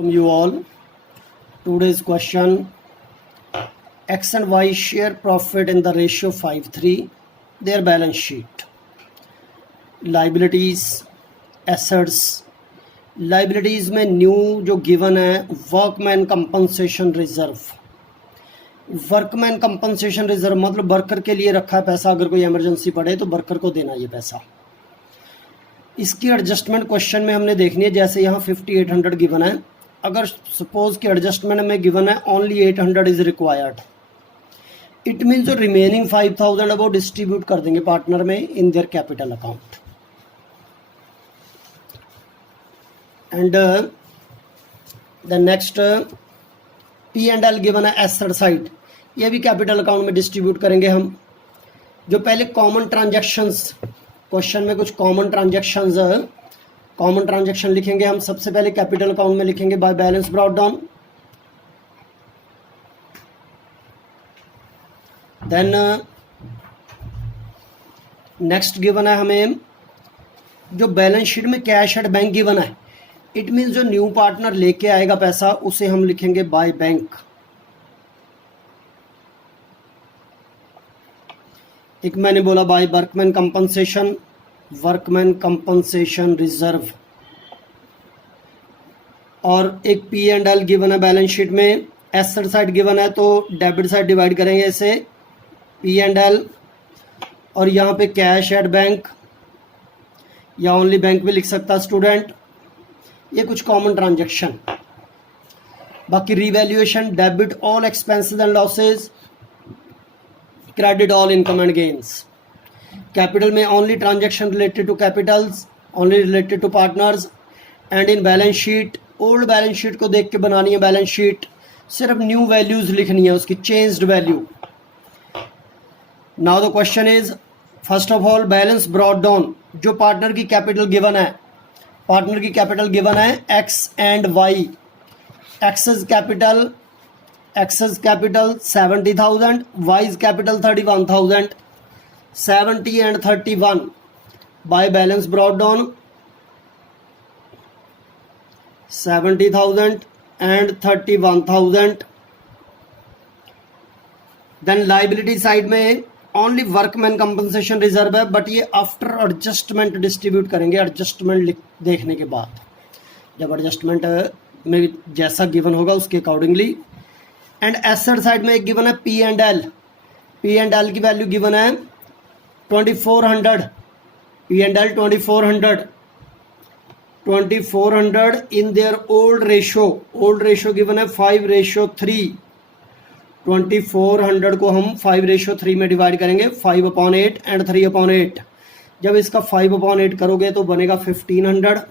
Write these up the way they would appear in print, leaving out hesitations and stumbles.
welcome you all. Today's question: X and Y share profit in the ratio 5:3. Their balance sheet. Liabilities, assets. Liabilities में new जो given है workman compensation reserve. Workman compensation reserve मतलब worker के लिए रखा है पैसा, अगर कोई इमरजेंसी पड़े तो वर्कर को देना ये पैसा. इसकी एडजस्टमेंट क्वेश्चन में हमने देखनी है. जैसे यहाँ 5800 गिवन है, अगर सपोज कि एडजस्टमेंट में गिवन है only 800 is required, it means जो रिमेनिंग 5000 है वो डिस्ट्रीब्यूट कर देंगे पार्टनर में in their capital account. And the next P&L given है एसेट साइड, ये भी कैपिटल अकाउंट में डिस्ट्रीब्यूट करेंगे हम. जो पहले कॉमन ट्रांजैक्शंस, क्वेश्चन में कुछ कॉमन ट्रांजैक्शन लिखेंगे हम. सबसे पहले कैपिटल अकाउंट में लिखेंगे by balance brought down. Then next given है हमें जो बैलेंस शीट में कैश एट बैंक गिवन है, इट मीन्स जो न्यू पार्टनर लेके आएगा पैसा उसे हम लिखेंगे बाय बैंक. एक मैंने बोला बाय वर्कमैन कंपनसेशन रिजर्व. और एक P&L गिवन है बैलेंस शीट में, एसेट साइड गिवन है तो डेबिट साइड डिवाइड करेंगे इसे P&L. और यहाँ पे कैश एट बैंक या ओनली बैंक भी लिख सकता स्टूडेंट. ये कुछ कॉमन ट्रांजैक्शन. बाकी revaluation, debit all expenses and losses, credit all income and gains. Capital में only transaction related to capitals, only related to partners. And in balance sheet, old balance sheet को देख के बनानी है balance sheet, सिर्फ new values लिखनी है उसकी, changed value. Now the question is, first of all balance brought down. जो पार्टनर की कैपिटल गिवन है, X and Y. X's capital 70,000, Y's capital 31,000. 70 and 31 by balance brought down 70,000 and 31,000. Then liability side में only workman compensation reserve है, but ये after adjustment distribute करेंगे. Adjustment देखने के बाद, जब एडजस्टमेंट में जैसा गिवन होगा उसके अकॉर्डिंगली. एंड एसेट साइड में एक गिवन है P&L की वैल्यू गिवन है 2400. P&L 2400 in their old ratio given है 5:3. 2400 को हम 5:3 में डिवाइड करेंगे, 5/8 एंड 3/8. जब इसका 5/8 करोगे तो बनेगा 1500.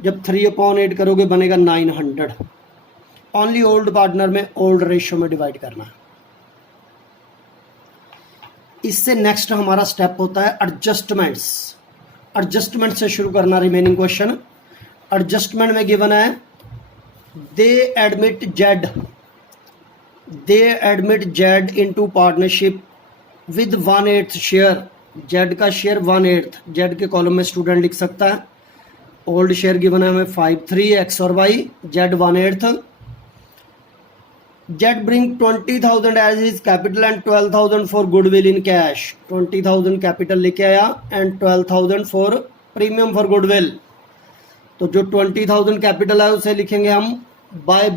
जब 3/8 करोगे बनेगा 900. ओनली ओल्ड पार्टनर में ओल्ड रेशो में डिवाइड करना है. इससे नेक्स्ट हमारा स्टेप होता है एडजस्टमेंट्स. एडजस्टमेंट से शुरू करना रिमेनिंग क्वेश्चन. एडजस्टमेंट में गिवन है दे admit Z into partnership with 1/8 share. Z का शेयर 1/8, जेड के कॉलम में स्टूडेंट लिख सकता है. ओल्ड शेयर गिवन है हमें 5/3 एक्स और Y, Z 1/8. Z bring 20,000 as his capital and 12,000 for goodwill in cash. 20,000 capital लेके आया and 12,000 for premium for goodwill. तो जो 20,000 कैपिटल है उसे लिखेंगे हम बाय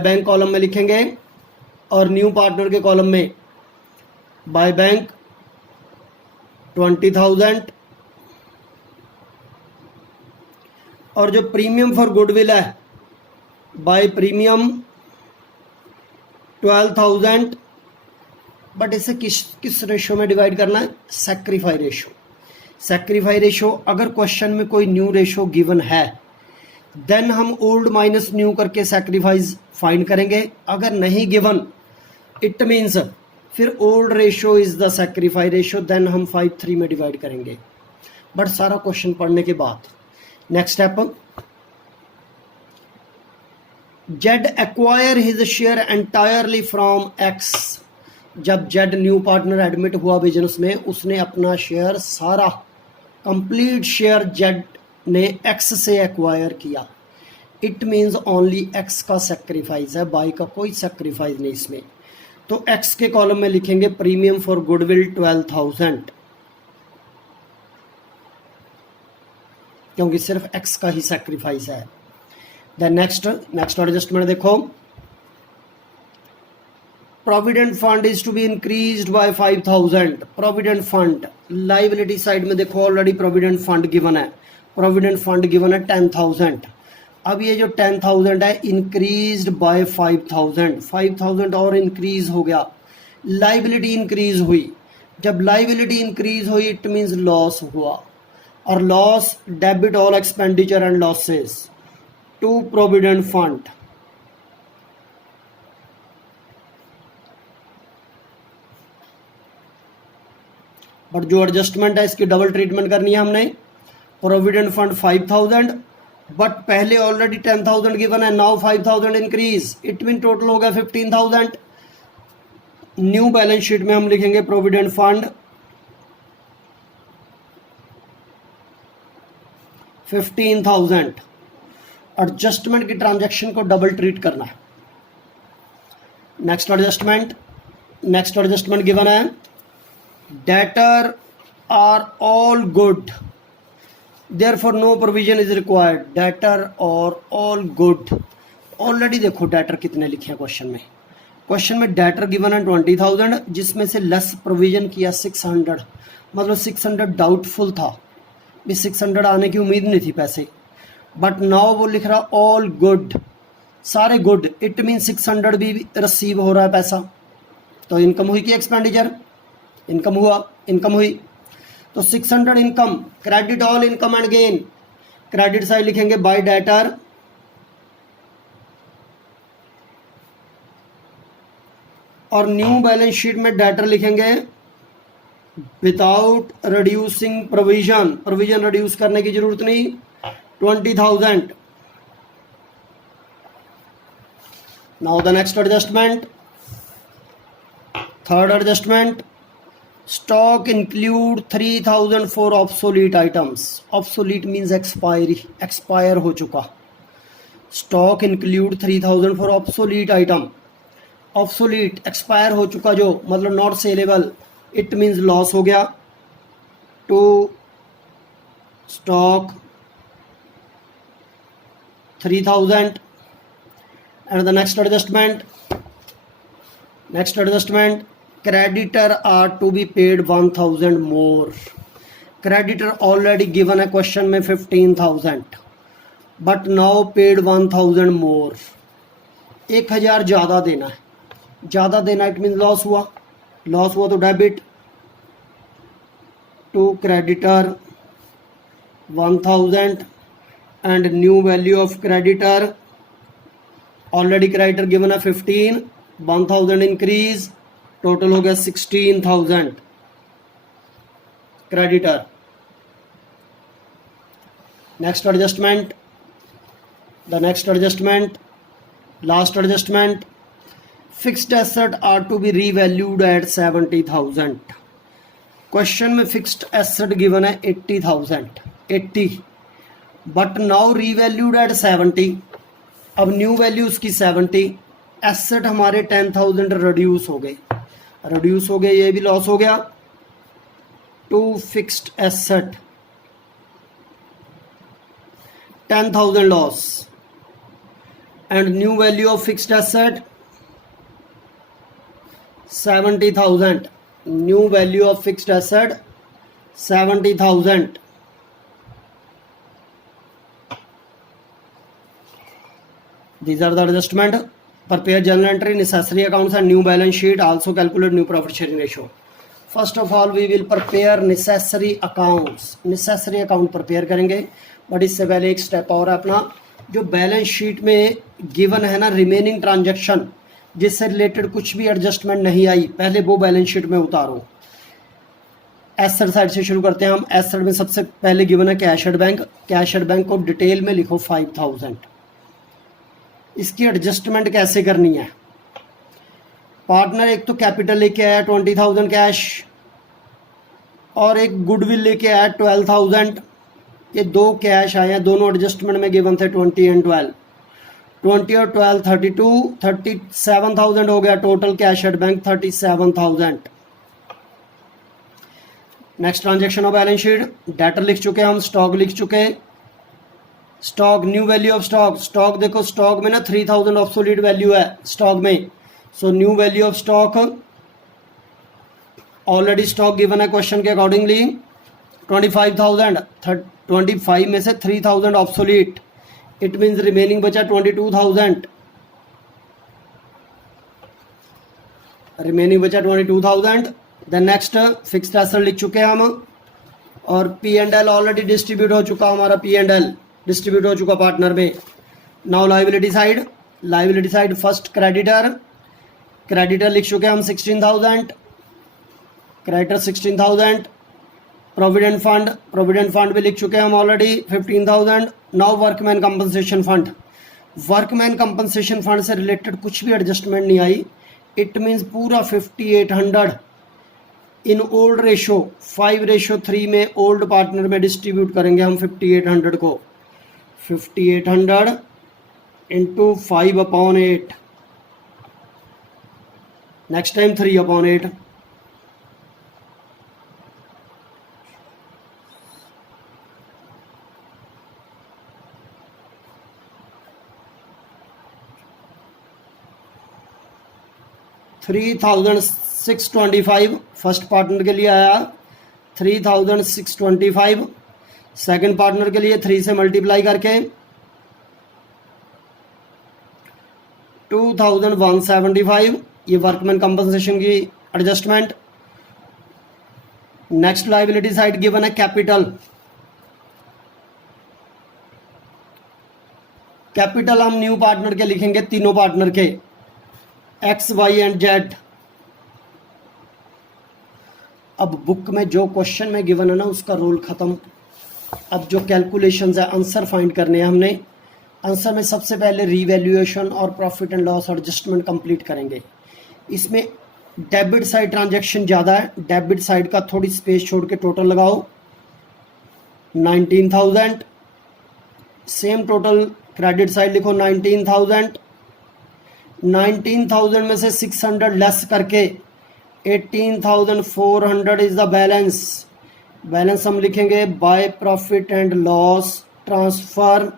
बैंक कॉलम में लिखेंगे. और न्यू पार्टनर के कॉलम में बाय बैंक 20,000. और जो प्रीमियम फॉर गुडविल है बाय प्रीमियम 12,000. बट इसे किस रेशो में डिवाइड करना है? Sacrifice ratio. अगर क्वेश्चन में कोई न्यू रेशो गिवन है देन हम ओल्ड माइनस न्यू करके सैक्रिफाइस फाइंड करेंगे. अगर नहीं गिवन इट मीन्स फिर old ratio is the sacrifice ratio, then हम 5/3 में डिवाइड करेंगे. बट सारा क्वेश्चन पढ़ने के बाद next step, Z acquire his share entirely from x. जब जेड न्यू पार्टनर एडमिट हुआ बिजनेस में, उसने अपना शेयर सारा कंप्लीट शेयर जेड ने एक्स से एक्वायर किया, इट मीन्स ओनली एक्स का सेक्रीफाइस है, बाई का कोई सेक्रीफाइस नहीं इसमें। तो एक्स के कॉलम में लिखेंगे प्रीमियम फॉर गुडविल 12,000, क्योंकि सिर्फ एक्स का ही सेक्रीफाइस है। देन नेक्स्ट एडजस्टमेंट देखो, provident fund is to be increased by 5,000। Provident fund liability side में देखो ऑलरेडी प्रोविडेंट फंड गिवन है, प्रोविडेंट फंड गिवन है 10,000। अब ये जो 10,000 है इंक्रीज्ड बाय 5,000, 5,000 और इंक्रीज हो गया, लाइबिलिटी इंक्रीज हुई। जब लाइबिलिटी इंक्रीज हुई इट मीन्स लॉस हुआ, और loss debit all expenditure and losses to provident fund. But जो एडजस्टमेंट है इसकी डबल ट्रीटमेंट करनी है हमने। प्रोविडेंट फंड 5,000, बट पहले ऑलरेडी 10,000 गिवन है, now 5,000 increase, it mean total हो गया 15,000। न्यू बैलेंस शीट में हम लिखेंगे प्रोविडेंट फंड 15,000। एडजस्टमेंट की ट्रांजैक्शन को डबल ट्रीट करना है। नेक्स्ट एडजस्टमेंट गिवन है, debtor are all good therefore no provision is required. Debtor और ऑल गुड, ऑलरेडी देखो डेटर कितने लिखे हैं क्वेश्चन में डेटर गिवन है 20,000, जिसमें से लेस प्रोविजन किया 600, मतलब 600 डाउटफुल था, भी 600 आने की उम्मीद नहीं थी पैसे, बट नाउ वो लिख रहा ऑल गुड, सारे गुड, इट मीन 600 भी रिसीव हो रहा है पैसा। तो इनकम हुई कि एक्सपेंडिचर, इनकम हुई। तो 600 income, credit all income and gain, credit side लिखेंगे बाय डेटर, और न्यू बैलेंस शीट में डेटर लिखेंगे without reducing provision, provision reduce करने की जरूरत नहीं, 20,000। Now the next adjustment, third adjustment, stock include 3,000 for obsolete items. Obsolete means expire हो चुका। Stock include 3,000 for obsolete item, obsolete expire हो चुका जो, मतलब not saleable, it means loss हो गया। To stock 3,000। And the next adjustment, creditor are to be paid 1,000 more। creditor already given है question में 15,000, बट नाउ पेड 1,000 मोर, 1,000 ज़्यादा देना है, इट मीन लॉस हुआ तो debit to creditor 1,000 and new value of creditor, already creditor given है 15, 1,000 increase, total हो गया 16,000 creditor. Next adjustment, last adjustment, fixed asset are to be revalued at 70,000। Question में fixed asset given है 80,000, but now revalued eight 70। अब new value उसकी 70, asset हमारे 10,000 reduce हो गए, ये भी लॉस हो गया। To fixed asset 10,000 loss, and new value of fixed asset 70,000, new value of fixed asset 70,000। These are the adjustment. Prepare journal entry, necessary accounts and new balance sheet. Also calculate new profit sharing ratio. First of all we will prepare necessary accounts. necessary account prepare करेंगे, but इससे पहले एक step और है अपना, जो balance sheet में given है ना रिमेनिंग ट्रांजैक्शन, जिससे रिलेटेड कुछ भी एडजस्टमेंट नहीं आई, पहले वो बैलेंस शीट में उतारो। एसेट साइड से शुरू करते हैं हम। एसेट में सबसे पहले गिवन है cash at bank, cash at bank को डिटेल में लिखो 5,000। इसकी एडजस्टमेंट कैसे करनी है? पार्टनर एक तो कैपिटल लेके आया 20,000 कैश, और एक गुडविल लेके आया 12,000, ये दो कैश आए हैं, दोनों एडजस्टमेंट में गिवन थे 20 एंड 12, 20 और 12 32, 37,000 हो गया total cash at bank 37,000। Next transaction of balance sheet, debtor लिख चुके हम, स्टॉक लिख चुके। Stock, new value of stock, stock देखो स्टॉक में ना 3000 ऑब्सोलीट वैल्यू है स्टॉक में, so new value of stock, already stock given है क्वेश्चन के अकॉर्डिंगली 25,000, 25 में से 3000 ऑब्सोलीट, इट मीन्स रिमेनिंग बचा 22,000, रिमेनिंग बचा 22,000। देन नेक्स्ट फिक्स्ड एसेट लिख चुके हैं हम, और P and L already distribute हो चुका, हमारा पी एंड एल डिस्ट्रीब्यूट हो चुका पार्टनर में। Now liability side, liability side first creditor, creditor लिख चुके हैं हम 16,000, creditor 16,000। Provident fund, provident fund भी लिख चुके हैं हम already 15,000। Now workman compensation fund, workman compensation fund से रिलेटेड कुछ भी एडजस्टमेंट नहीं आई, इट मीन्स पूरा 5800 इन ओल्ड रेशो 5:3 में ओल्ड पार्टनर में डिस्ट्रीब्यूट करेंगे हम 5800 को, 5800 into 5/8, next time 3/8। $3,625 first partner के लिए आया, 3,625, सेकंड पार्टनर के लिए 3 से मल्टीप्लाई करके 2,175, ये वर्कमैन कंपनसेशन की adjustment. Next liability side given है कैपिटल, कैपिटल हम न्यू पार्टनर के लिखेंगे, तीनों पार्टनर के एक्स वाई एंड जेड। अब बुक में जो क्वेश्चन में गिवन है ना उसका रोल खत्म, अब जो कैलकुलेशंस है आंसर फाइंड करने हैं हमने। आंसर में सबसे पहले रीवैल्यूएशन और profit and loss adjustment complete करेंगे। इसमें डेबिट साइड ट्रांजैक्शन ज़्यादा है, डेबिट साइड का थोड़ी स्पेस छोड़ के टोटल लगाओ 19,000, सेम टोटल क्रेडिट साइड लिखो 19,000, 19,000 में से 600 लेस करके 18,400 इज द बैलेंस। बैलेंस हम लिखेंगे by profit and loss transfer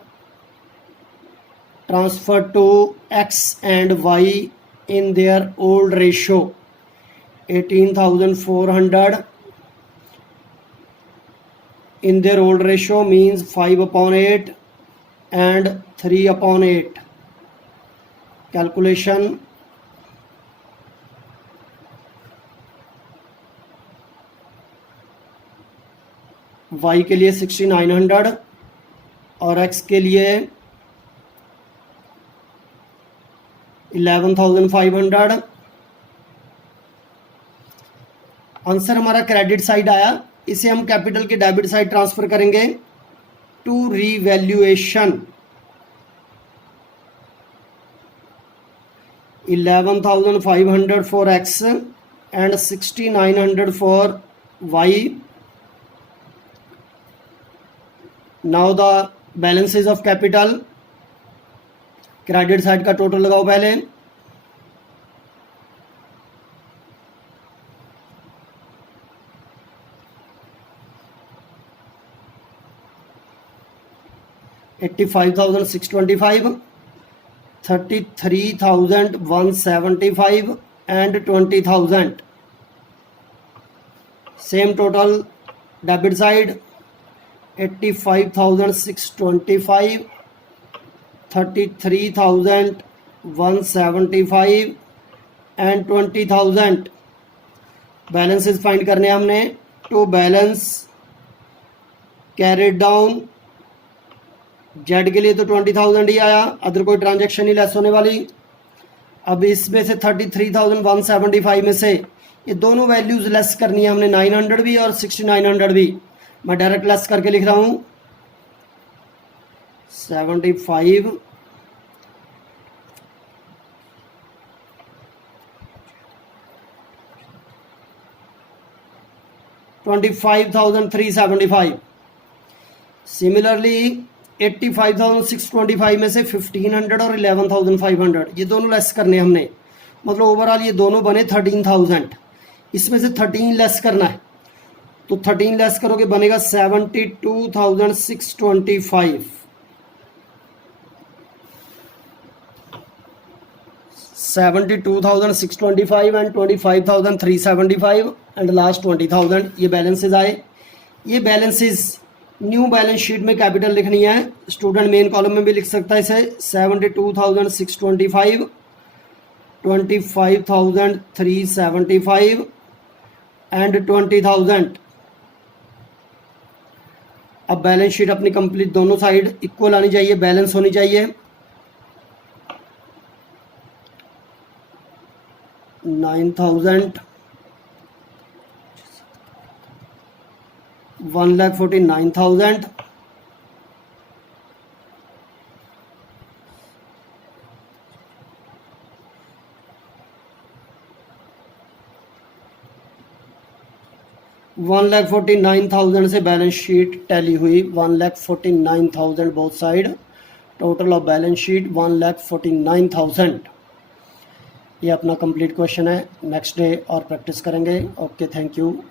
to X and Y in their old ratio, 18,400 in their old ratio means 5/8 and 3/8. Calculation y के लिए 6900 और x के लिए 11,500। आंसर हमारा क्रेडिट साइड आया, इसे हम कैपिटल के डेबिट साइड ट्रांसफर करेंगे to revaluation. 11,500 for X and 6,900 for Y. Now the balances of capital, credit side का टोटल लगाओ पहले, $85,625, 33,175 and 20,000। Same total debit side 85,625, 33,175 and 20,000। Balances find करने हमने, to balance carried down, Z के लिए तो 20,000 ही आया, अदर कोई ट्रांजैक्शन ही लेस होने वाली। अब इसमें से 33,175 में से ये दोनों वैल्यूज लेस करनी है हमने, 900 भी और 6,900 भी। मैं डायरेक्ट लेस करके लिख रहा हूँ 75 25,375। सिमिलरली 85,625 में से 1500 और 11,500 ये दोनों लेस करने हमने, मतलब ओवरऑल ये दोनों बने 13,000। इसमें से 13 लेस करना है, तो 13 लेस करोगे बनेगा 72,625। 72,625 एंड 25,375 एंड लास्ट 20,000 ये बैलेंसेज आए। ये बैलेंसेज न्यू बैलेंस शीट में कैपिटल लिखनी है, स्टूडेंट मेन कॉलम में भी लिख सकता है इसे। 72,625, 25,375 एंड 20,000। अब बैलेंस शीट अपनी कंप्लीट, दोनों साइड इक्वल आनी चाहिए, बैलेंस होनी चाहिए। 9,000, 1,49,000, 1,49,000 से बैलेंस शीट टैली हुई। 1,49,000 both side, total of balance sheet 1,49,000। ये अपना कंप्लीट क्वेश्चन है। नेक्स्ट डे और प्रैक्टिस करेंगे। Okay, thank you.